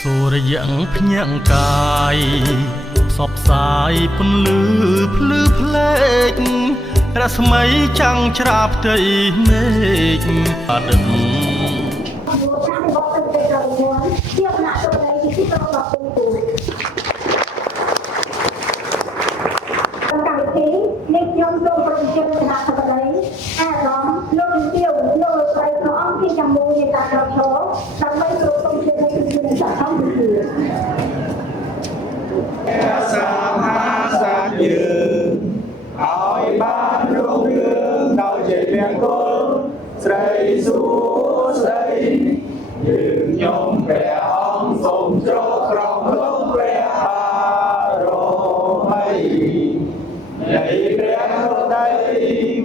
សូរយ៉ាងភ្ញាក់កាយផ្សព្វផ្សាយពន្លឺភ្លឺផ្លេករស្មីចាំងច្រាផ្ទៃមេឃអដឹកនេះខ្ញុំសូមប្រតិជនគណៈសភាអារម្មណ៍លោកនាយកលោកស្រីព្រះអង្គពីចាំមួយនៃការក្រោកឈរដើម្បីគោរពគុំជាតិនៃជំនឿសង្គមវិទ្យាសាហាសាយើងឲ្យបានរុងរឿងដោយជាលៀងគល់ស្រីសួស្ដីយើងខ្ញុំព្រះអង្គសូមជ្រកក្រំលោកព្រះបារមីនៃព្រះហឫទ័យ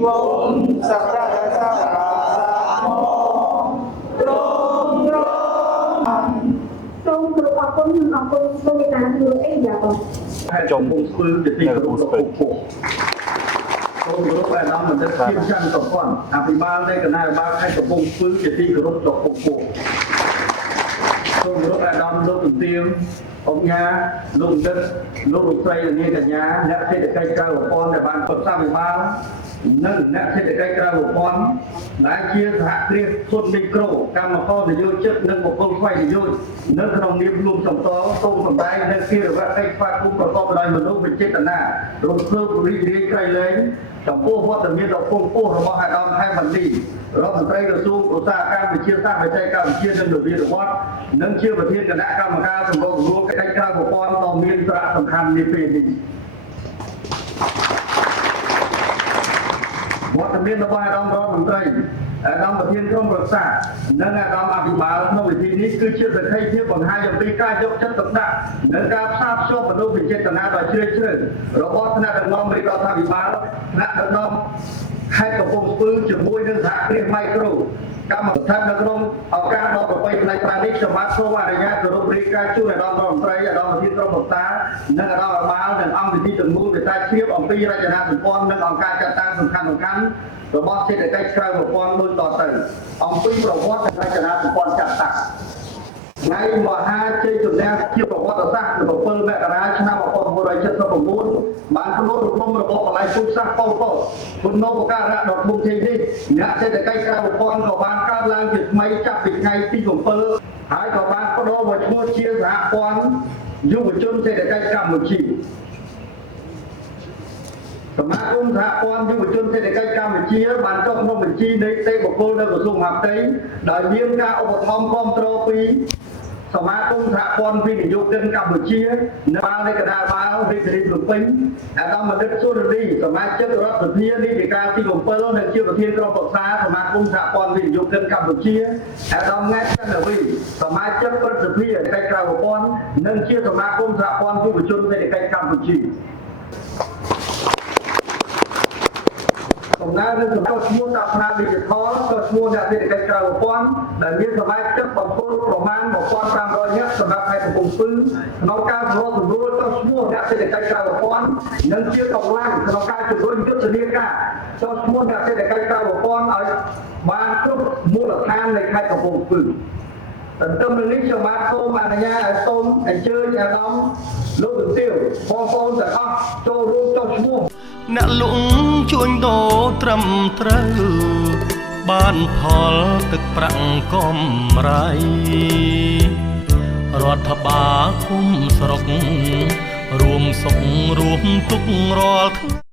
វង្សសក្ការៈសាត្រង់ត្រង់សូមគោរពអរគុណនិងអរគុណសូមមេត្តាជួយអីយ៉ាបងចំពោះស្ពឺជាទីគោរពរបស់ពុទ្ធសូមគោរពព្រះអង្គបណ្ឌិតជាច័ន្ទសុភ័ណ្ឌអភិបាលនៃគណៈអភិបាលខេត្តកំពង់ស្ពឺជាទីគោរពរបស់ពុទ្ធសូមគោរពព្រះអង្គលោកទន្ទាវអង្គញាលោកបណ្ឌិតលោកលោកស្រីនាងកញ្ញាអ្នកសេដ្ឋកិច្ចក្រៅប្រព័ន្ធដែលបានប្រសាវិបាលនិងអ្នកសេដ្ឋកិច្ចក្រៅប្រព័ន្ធដែលជាសហគ្រាសសុទ្ធមីក្រូកម្មករនយោជិតនិងបុគ្គលស្វ័យនយោជិតនៅក្នុងនាមលោកសំតសូមសម្ដែងនៅគិរវកិច្ចស្វាគមន៍ប្រកបដោយមនោវិជ្ជាចេតនារំភើបរីករាយក្រៃលែងចំពោះវត្តមានដ៏ពងពោះរបស់អាដាម ហែមបន្លីរដ្ឋមន្ត្រីក្រសួងឧស្សាហកម្មវិទ្យាសាស្ត្របច្ចេកវិទ្យានិងនវានុវត្តន៍និងជាប្រធានគណៈកម្មការសម្របសម្រួលកិច្ចការប្រព័ន្ធដ៏មានសារៈសំខាន់នាពេលនេះវត្តមានរបស់អាដាមរដ្ឋមន្ត្រីអាដាមប្រធានក្រុមប្រឹក្សានិងអាដាមអភិបាលក្នុងវិធីនេះគឺជាសក្ខីភាពបង្ហាញអំពីការយកចិត្តទុកដាក់និងការផ្សារភ្ជាប់មនោវិជ្ជាចេតនាដ៏ជ្រាលជ្រៅរបស់ថ្នាក់ដឹកនាំរាជរដ្ឋាភិបាលថ្នាក់ដឹកនាំខេត្តកំពង់ស្ពឺជាមួយនឹងសហគ្រាសម៉ៃក្រូកម្មដ្ឋាននៅក្នុងឱកាសដ៏ប្រពៃផ្នែកប្រានេះខ្ញុំបាទសូមអនុញ្ញាតគោរពរាយការណ៍ជូនអាដាមរដ្ឋមន្ត្រីអាដាមប្រធានក្រុមប្រឹក្សានិងអាដាមអភិបាលនិងអង្គវិធីទាំងមូលវិសាជ្រាបអំពីរចនាសម្ព័ន្ធនិងអង្គការចាត់តាំងសំខាន់របស់សេដ្ឋកិច្ចក្រៅប្រព័ន្ធដូចតទៅអំពីប្រវត្តិរចនាសម្ព័ន្ធចាត់តាំងថ្ងៃមហាជ័យជំនះជាប្រវត្តិសាស្ត្រនៅ7មករាឆ្នាំ1979បានផ្លោះរំលំរបស់បល្ល័ង្កពុទ្ធសាសន៍ប៉ុលពតគុណូបការៈដ៏ធំធេងនេះអ្នកសេដ្ឋកិច្ចក្រៅប្រព័ន្ធក៏បានកើតឡើងជាថ្មីចាប់ពីថ្ងៃទី7ហើយក៏បានបដូរមកឈ្មោះជាសហព័ន្ធយុវជនសេដ្ឋកិច្ចកម្ពុជាសមាគមសហព័ន្ធយុវជនសេដ្ឋកិច្ចកម្ពុជាបានចុះក្នុងបញ្ជីនៃទេបុគ្គលនៅក្រសួងមហាផ្ទៃដោយមានការឧបត្ថម្ភគាំទ្រពីសមាគមសហព័ន្ធវិនិយោគិនកម្ពុជានៅបាលនៃគណៈបាលរាជធានីភ្នំពេញអាដាមបណ្ឌិតសុរនីសមាជិករដ្ឋសភានីតិកាលទី7និងជាប្រធានក្រុមប្រឹក្សាសមាគមសហព័ន្ធវិនិយោគិនកម្ពុជាអាដាមង៉ែតចន្ទវីសមាជិកព្រឹទ្ធសភាសេដ្ឋកិច្ចក្រៅប្រព័ន្ធនិងជាសមាគមសហព័ន្ធយុវជនសេដ្ឋកិច្ចកម្ពុជាដំណើរនឹងសម្រាប់ឈ្មោះដាក់ផ្នែក Digital ក៏ឈ្មោះអ្នកសេដ្ឋកិច្ចក្រៅប្រព័ន្ធដែលមានសមាជិកបំពុលប្រមាណ 1,500 នាក់សម្រាប់ខេត្តកំពង់ស្ពឺក្នុងការសម្របសម្រួលទៅឈ្មោះអ្នកសេដ្ឋកិច្ចក្រៅប្រព័ន្ធនិងជាកម្លាំងក្នុងការជំរុញយុទ្ធនាការទៅឈ្មោះអ្នកសេដ្ឋកិច្ចក្រៅប្រព័ន្ធឲ្យបានគ្រប់មូលដ្ឋាននៃខេត្តកំពង់ស្ពឺទន្ទឹមនឹងនេះខ្ញុំបាទសូមអនុញ្ញាតឲ្យសូមអញ្ជើញអាដាមលោកទន្ទាវបងប្អូនទាំងអស់ចូលរួមចុះឈ្មោះអ្នកលងជួញដូរត្រឹមត្រូវបានផលទឹកប្រាក់កំរៃរដ្ឋបាលឃុំស្រុករួមសុខរួមទុក្ខរាល់ថ្ងៃ